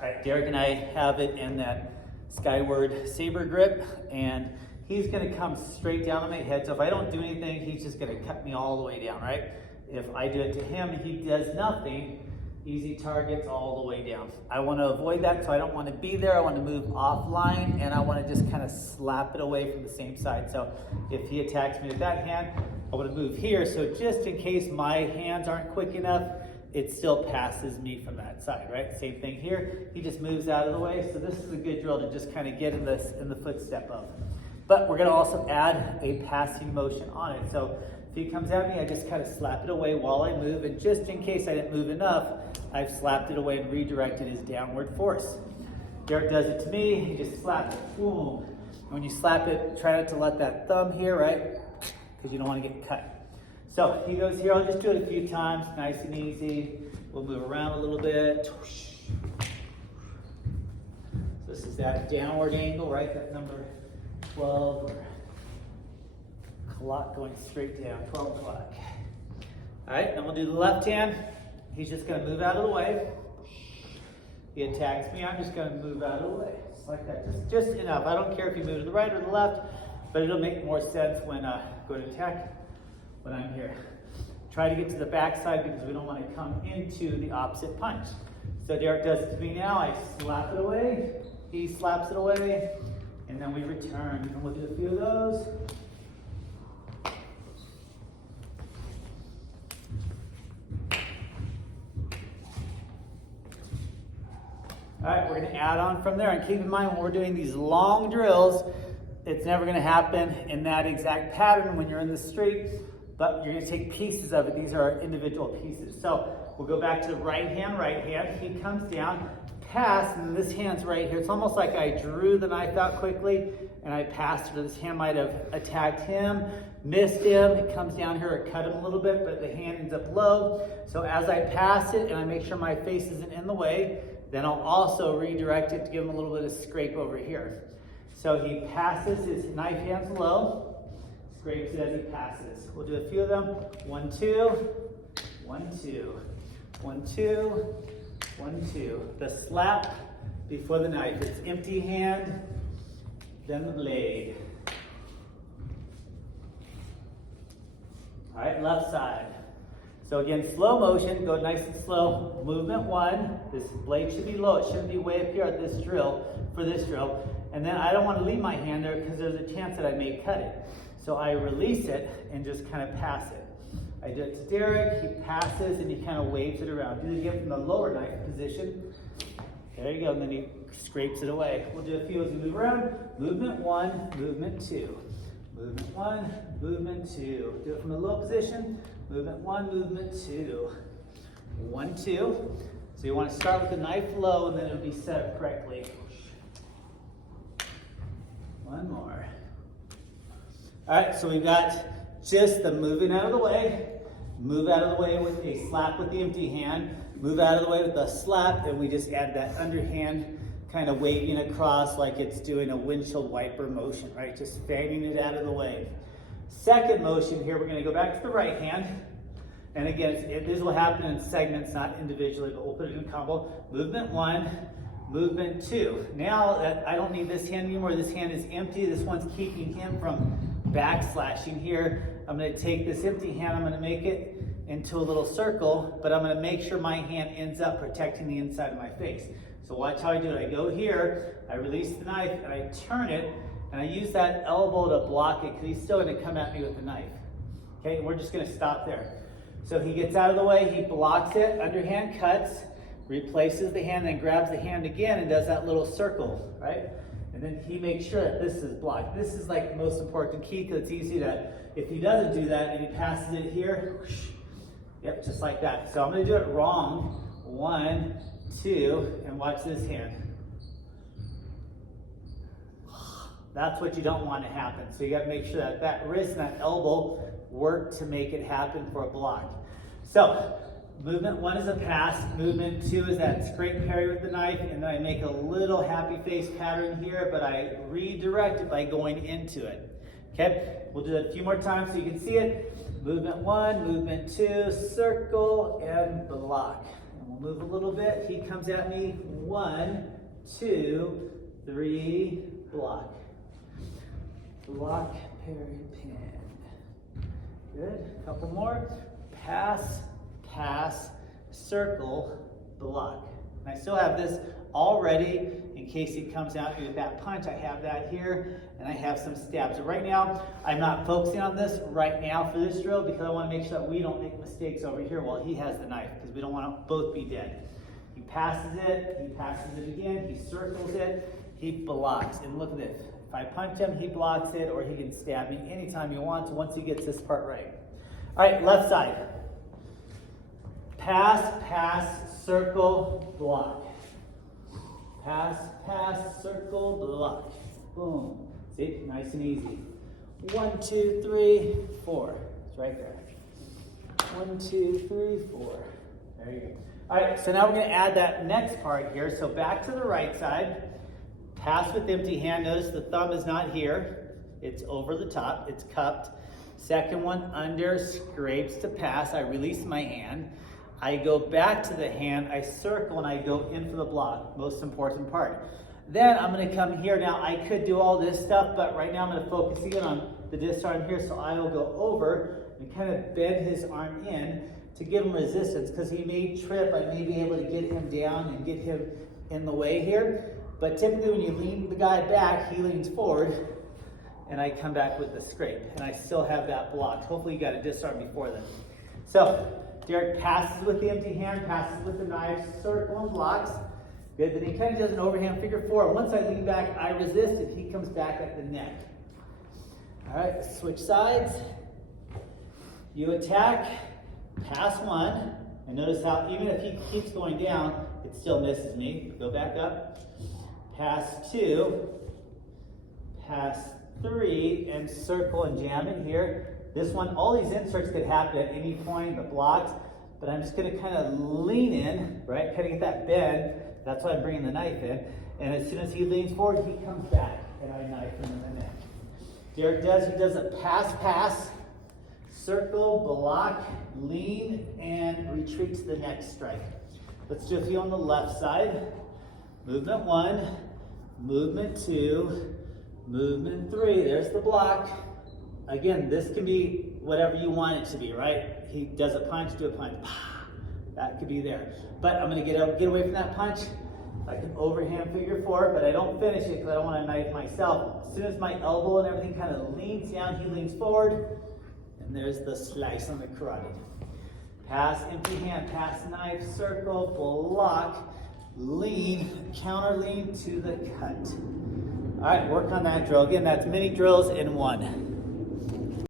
All right, Derek and I have it in that Skyward Saber grip, and he's gonna come straight down on my head. So if I don't do anything, he's just gonna cut me all the way down, right? If I do it to him and he does nothing, easy targets all the way down. I wanna avoid that, so I don't wanna be there. I wanna move offline, and I wanna just kind of slap it away from the same side. So if he attacks me with that hand, I wanna move here. So just in case my hands aren't quick enough, it still passes me from that side, right? Same thing here. He just moves out of the way. So this is a good drill to just kind of get in the footstep of. But we're gonna also add a passing motion on it. So if he comes at me, I just kind of slap it away while I move. And just in case I didn't move enough, I've slapped it away and redirected his downward force. Derek does it to me, he just slaps it, boom. When you slap it, try not to let that thumb here, right? Because you don't want to get cut. So he goes here, I'll just do it a few times, nice and easy. We'll move around a little bit. So this is that downward angle, right? That number 12, or clock going straight down, 12 o'clock. All right, then we'll do the left hand. He's just gonna move out of the way. He attacks me, I'm just gonna move out of the way. Just like that, just enough. I don't care if you move to the right or the left, but it'll make more sense when going to attack when I'm here. Try to get to the back side because we don't want to come into the opposite punch. So Derek does it to me now. I slap it away. He slaps it away. And then we return. And we'll do a few of those. All right, we're going to add on from there. And keep in mind when we're doing these long drills, it's never going to happen in that exact pattern when you're in the street. But you're gonna take pieces of it. These are our individual pieces. So we'll go back to the right hand. He comes down, pass, and this hand's right here. It's almost like I drew the knife out quickly and I passed it. This hand might have attacked him, missed him. It comes down here, it cut him a little bit, but the hand ends up low. So as I pass it and I make sure my face isn't in the way, then I'll also redirect it to give him a little bit of scrape over here. So he passes, his knife hand's low. Scrapes it as he passes. We'll do a few of them. 1, 2, 1, 2, 1, 2, 1, 2. The slap before the knife. It's empty hand, then the blade. All right, left side. So again, slow motion, go nice and slow. Movement 1, this blade should be low. It shouldn't be way up here at this drill, for this drill. And then I don't want to leave my hand there because there's a chance that I may cut it. So I release it and just kind of pass it. I do it to Derek, he passes and he kind of waves it around. Do it again from the lower knife position. There you go, and then he scrapes it away. We'll do a few as we move around. Movement 1, movement 2. Movement 1, movement 2. Do it from the low position. Movement 1, movement 2. 1, 2. So you want to start with the knife low and then it'll be set up correctly. One more. All right, so we've got just the moving out of the way, move out of the way with a slap with the empty hand, move out of the way with a slap, and we just add that underhand kind of waving across like it's doing a windshield wiper motion, right? Just fanning it out of the way. Second motion here, we're gonna go back to the right hand. And again, this will happen in segments, not individually, but we'll put it in combo. Movement 1, movement 2. Now that I don't need this hand anymore, this hand is empty. This one's keeping him from backslashing here. I'm going to take this empty hand, I'm going to make it into a little circle, but I'm going to make sure my hand ends up protecting the inside of my face. So watch how I do it. I go here, I release the knife, and I turn it, and I use that elbow to block it because he's still going to come at me with the knife. Okay, we're just going to stop there. So he gets out of the way, he blocks it, underhand cuts, replaces the hand, then grabs the hand again and does that little circle, right? And then he makes sure that this is blocked. This is like the most important key because it's easy to, if he doesn't do that and he passes it here, whoosh, yep, just like that. So I'm gonna do it wrong. 1, 2, and watch this hand. That's what you don't want to happen. So you gotta make sure that that wrist and that elbow work to make it happen for a block. So movement 1 is a pass, movement 2 is that scrape parry with the knife, and then I make a little happy face pattern here, but I redirect it by going into it. Okay, we'll do that a few more times so you can see it. Movement 1, movement 2, circle, and block. And I'll move a little bit. He comes at me. 1, 2, 3, block. Block, parry, pin. Good. Couple more. Pass, pass, circle, block. And I still have this all ready in case he comes at me with that punch. I have that here, and I have some stabs. So right now, I'm not focusing on this right now for this drill because I want to make sure that we don't make mistakes over here while he has the knife, because we don't want to both be dead. He passes it again, he circles it, he blocks. And look at this. If I punch him, he blocks it, or he can stab me anytime he wants once he gets this part right. All right, left side. Pass, pass, circle, block. Pass, pass, circle, block. Boom. See, nice and easy. 1, 2, 3, 4. It's right there. 1, 2, 3, 4. There you go. All right, so now we're going to add that next part here. So back to the right side. Pass with empty hand. Notice the thumb is not here. It's over the top. It's cupped. Second one under, scrapes to pass. I release my hand. I go back to the hand. I circle and I go in for the block. Most important part. Then I'm going to come here. Now I could do all this stuff, but right now I'm going to focus again on the disarm here. So I will go over and kind of bend his arm in to give him resistance, because he may trip. I may be able to get him down and get him in the way here. But typically when you lean the guy back, he leans forward, and I come back with the scrape. And I still have that blocked. Hopefully you got a disarm before then. So Derek passes with the empty hand, passes with the knife, circle and blocks. Good, then he kind of does an overhand figure 4. Once I lean back, I resist, and he comes back at the neck. All right, switch sides. You attack, pass 1, and notice how even if he keeps going down, it still misses me. Go back up. Pass 2, pass 3, and circle and jam in here. This one, all these inserts could happen at any point, the blocks, but I'm just going to kind of lean in, right? Kind of get that bend. That's why I'm bringing the knife in. And as soon as he leans forward, he comes back, and I knife him in the neck. Derek he does a pass, pass, circle, block, lean, and retreat to the next strike. Let's do a few on the left side. Movement 1, movement 2, movement 3. There's the block. Again, this can be whatever you want it to be, right? He does a punch, do a punch. That could be there. But I'm going to get away from that punch. I can overhand figure 4, but I don't finish it because I don't want to knife myself. As soon as my elbow and everything kind of leans down, he leans forward, and there's the slice on the carotid. Pass, empty hand, pass knife, circle, block, lean, counter lean to the cut. All right, work on that drill. Again, that's mini drills in one.